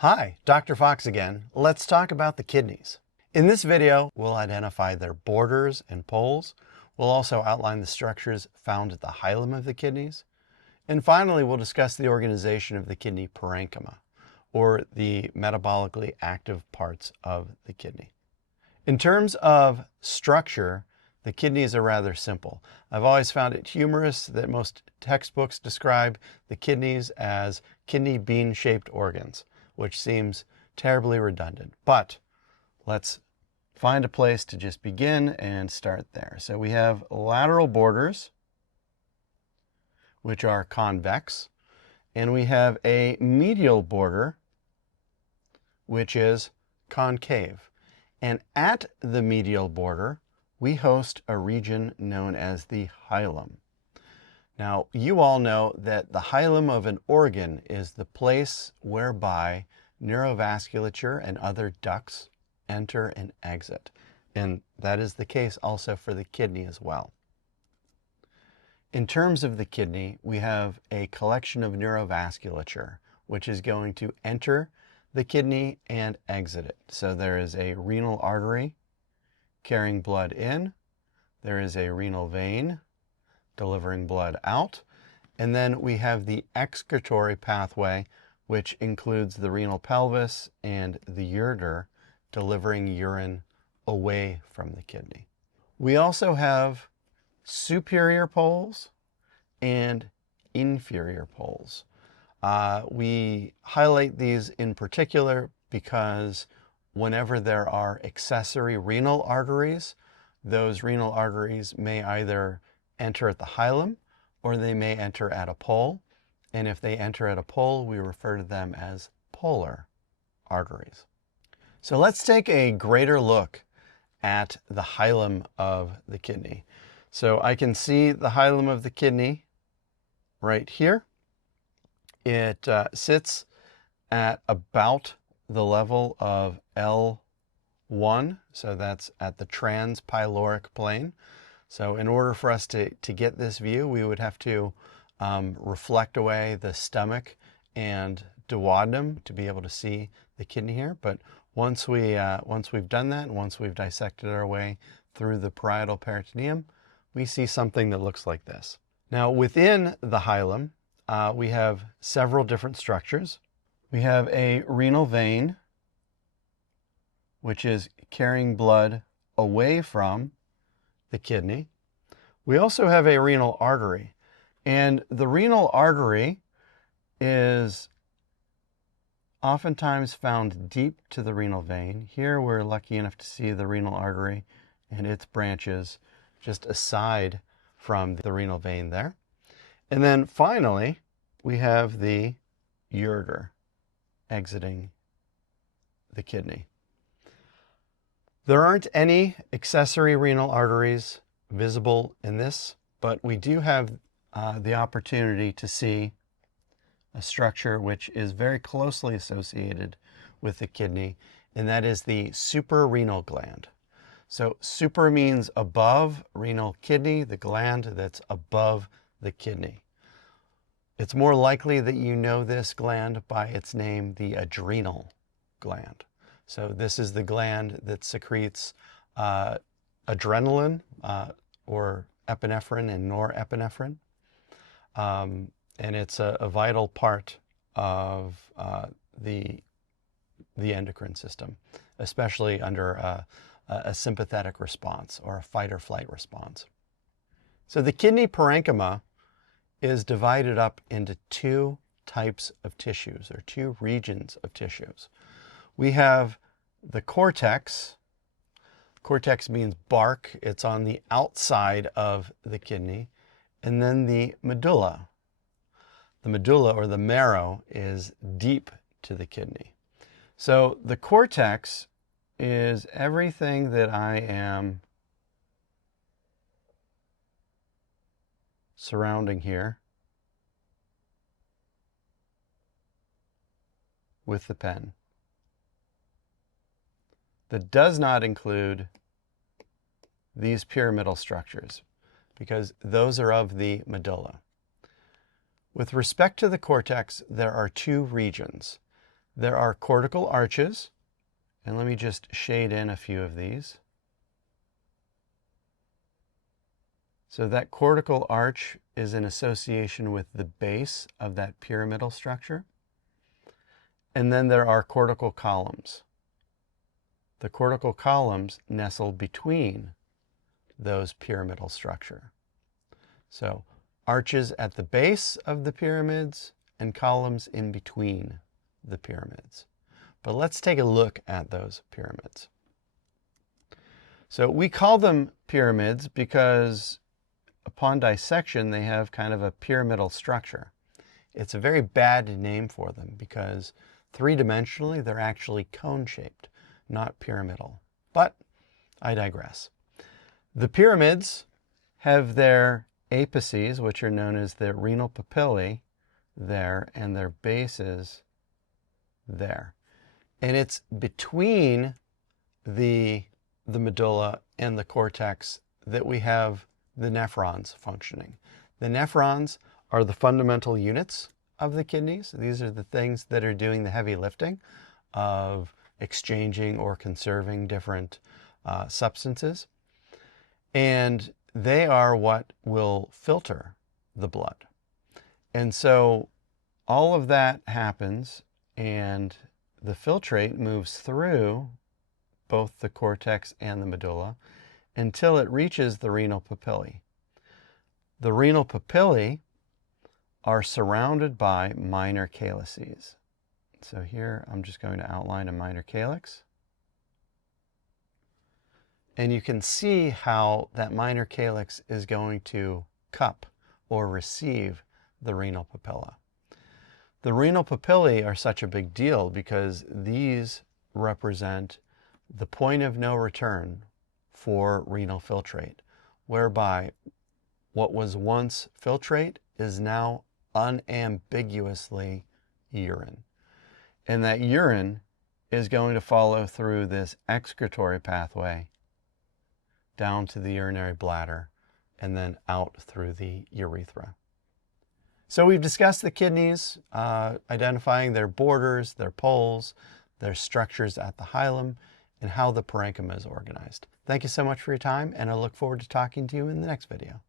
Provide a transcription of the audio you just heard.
Hi, Dr. Fox again. Let's talk about the kidneys. In this video, we'll identify their borders and poles. We'll also outline the structures found at the hilum of the kidneys. And finally, we'll discuss the organization of the kidney parenchyma, or the metabolically active parts of the kidney. In terms of structure, the kidneys are rather simple. I've always found it humorous that most textbooks describe the kidneys as kidney bean-shaped organs, which seems terribly redundant. But let's find a place to just begin and start there. So we have lateral borders, which are convex, and we have a medial border, which is concave. And at the medial border, we host a region known as the hilum. Now, you all know that the hilum of an organ is the place whereby neurovasculature and other ducts enter and exit. And that is the case also for the kidney as well. In terms of the kidney, we have a collection of neurovasculature, which is going to enter the kidney and exit it. So there is a renal artery carrying blood in. There is a renal vein delivering blood out. And then we have the excretory pathway, which includes the renal pelvis and the ureter, delivering urine away from the kidney. We also have superior poles and inferior poles. We highlight these in particular because whenever there are accessory renal arteries, those renal arteries may either enter at the hilum or they may enter at a pole. And if they enter at a pole, we refer to them as polar arteries. So let's take a greater look at the hilum of the kidney. So I can see the hilum of the kidney right here. It sits at about the level of L1, so that's at the transpyloric plane. So in order for us to get this view, we would have to reflect away the stomach and duodenum to be able to see the kidney here. But once we've done that, and once we've dissected our way through the parietal peritoneum, we see something that looks like this. Now within the hilum, we have several different structures. We have a renal vein, which is carrying blood away from the kidney. We also have a renal artery, and the renal artery is oftentimes found deep to the renal vein. Here we're lucky enough to see the renal artery and its branches just aside from the renal vein there. And then finally, we have the ureter exiting the kidney. There aren't any accessory renal arteries visible in this, but we do have the opportunity to see a structure which is very closely associated with the kidney, and that is the suprarenal gland. So supra means above, renal kidney, the gland that's above the kidney. It's more likely that you know this gland by its name, the adrenal gland. So this is the gland that secretes adrenaline or epinephrine and norepinephrine. And it's a vital part of the endocrine system, especially under a sympathetic response or a fight or flight response. So the kidney parenchyma is divided up into two types of tissues, or two regions of tissues. We have the cortex. Cortex means bark. It's on the outside of the kidney. And then the medulla. The medulla, or the marrow, is deep to the kidney. So the cortex is everything that I am surrounding here with the pen. That does not include these pyramidal structures, because those are of the medulla. With respect to the cortex, there are two regions. There are cortical arches, and let me just shade in a few of these. So that cortical arch is in association with the base of that pyramidal structure. And then there are cortical columns. The cortical columns nestle between those pyramidal structure. So arches at the base of the pyramids and columns in between the pyramids. But let's take a look at those pyramids. So we call them pyramids because upon dissection they have kind of a pyramidal structure. It's a very bad name for them because three-dimensionally they're actually cone-shaped, not pyramidal. But I digress. The pyramids have their apices, which are known as the renal papillae, there, and their bases there. And it's between the medulla and the cortex that we have the nephrons functioning. The nephrons are the fundamental units of the kidneys. These are the things that are doing the heavy lifting of exchanging or conserving different substances. And they are what will filter the blood. And so all of that happens, and the filtrate moves through both the cortex and the medulla until it reaches the renal papillae. The renal papillae are surrounded by minor calyces. So here I'm just going to outline a minor calyx. And you can see how that minor calyx is going to cup or receive the renal papilla. The renal papillae are such a big deal because these represent the point of no return for renal filtrate, whereby what was once filtrate is now unambiguously urine. And that urine is going to follow through this excretory pathway down to the urinary bladder and then out through the urethra. So we've discussed the kidneys, identifying their borders, their poles, their structures at the hilum, and how the parenchyma is organized. Thank you so much for your time, and I look forward to talking to you in the next video.